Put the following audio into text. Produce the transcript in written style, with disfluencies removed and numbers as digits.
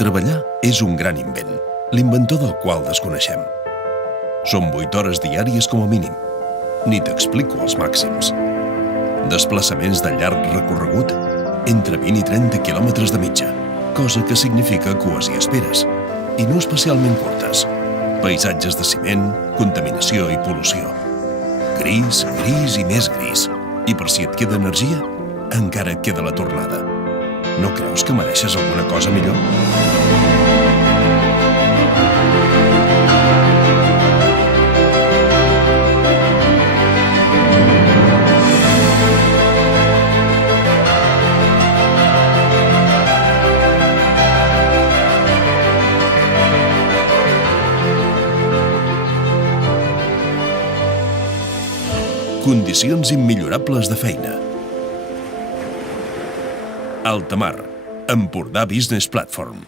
Treballar és un gran invent, l'inventor del qual desconeixem. Són 8 hores diàries com a mínim. Ni t'explico els màxims. Desplaçaments de llarg recorregut, entre 20 i 30 quilòmetres de mitja, cosa que significa cues i esperes, i no especialment curtes. Paisatges de ciment, contaminació i pol·lució. Gris, gris i més gris. I per si et queda energia, encara et queda la tornada. No creus que mereixes alguna cosa millor? Condicions immillorables de feina. Altamar, Empordà Business Platform.